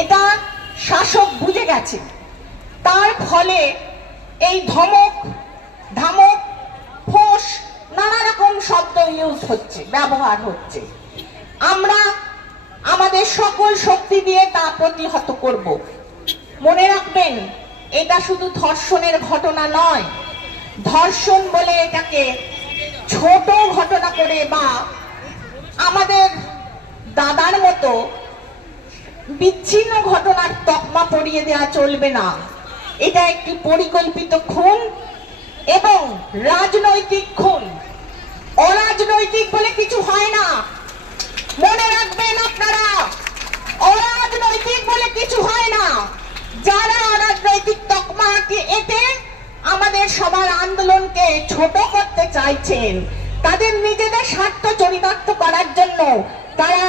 এটা শাসক বুঝে গেছে। তার ফলে এই ধমক, ধামক, ফোঁস, নানা রকম শব্দ ইউজ হচ্ছে, ব্যবহার হচ্ছে। আমরা আমাদের সকল শক্তি দিয়ে তা প্রতিহত করব। মনে রাখবেন, এটা শুধু ধর্ষণের ঘটনা নয়। ধর্ষণ বলে এটাকে ছোট ঘটনা করে বা আমাদের দাদার মতো বিচ্ছিন্ন ঘটনার তকমা পরিয়ে দেওয়া চলবে না। এটা একটি পরিকল্পিত খুন এবং রাজনৈতিক খুন। অরাজনৈতিক বলে কিছু হয় না, মনে রাখবেন আপনারা। অরাজনৈতিক বলে কিছু হয় না। যারা অরাজনৈতিক তকমা এতে আমাদের সবার আন্দোলনকে ছোট করতে চাইছেন, তাদের নিজেদের স্বার্থ চরিতার্থ করার জন্য তারা